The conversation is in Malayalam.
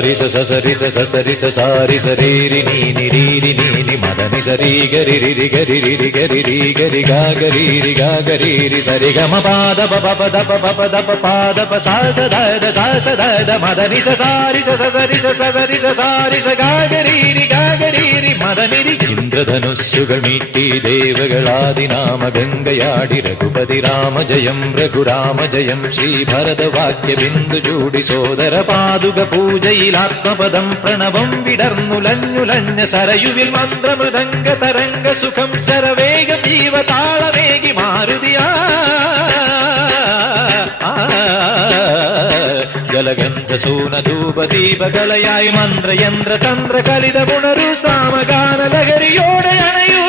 സരി സ സരി സ സരി സ സാരി സരീരി നീനി രീരി നീനി മദനി സരി ഗരി രി ഗരി രി ഗരി രി ഗരി ഗ ഗരി രി ഗ ഗരി രി സരി ഗ മ പാദ പ പ ദ പ പ ദ പ പാദ പ സ സ ദ ദ സ സ ദ ദ മദനി സ സാരി സ സരി സ സരി സ സാരി സ ഗ ഗരി രി ഗ ഗരി രി മദനി രി ഇന്ദ്രധനുസ്സുകൾ മീട്ടി ദേവകളാദിനാമ ഗംഗയാടി രഘുപതി രാമ ജയം രഘുരാമ ജയം ശ്രീഭരതവാക്യ ബിന്ദു ചൂടി സോദര പാതുക പൂജയിൽ ആത്മപദം പ്രണവം വിടർന്നുലഞ്ഞുലഞ്ഞ സരയുവിൽ മന്ത്രമൃദംഗ തരംഗ സുഖം ശരവേഗം ജീവതാളമേകി മാരുതിയാ ജലഗന്ധ സൂനധൂപദീപകളയായി മന്ത്രയന്ത്ര തന്ത്ര കലിത ഗുണരു സാമഗാന ലഹരിയോടെ അണയൂ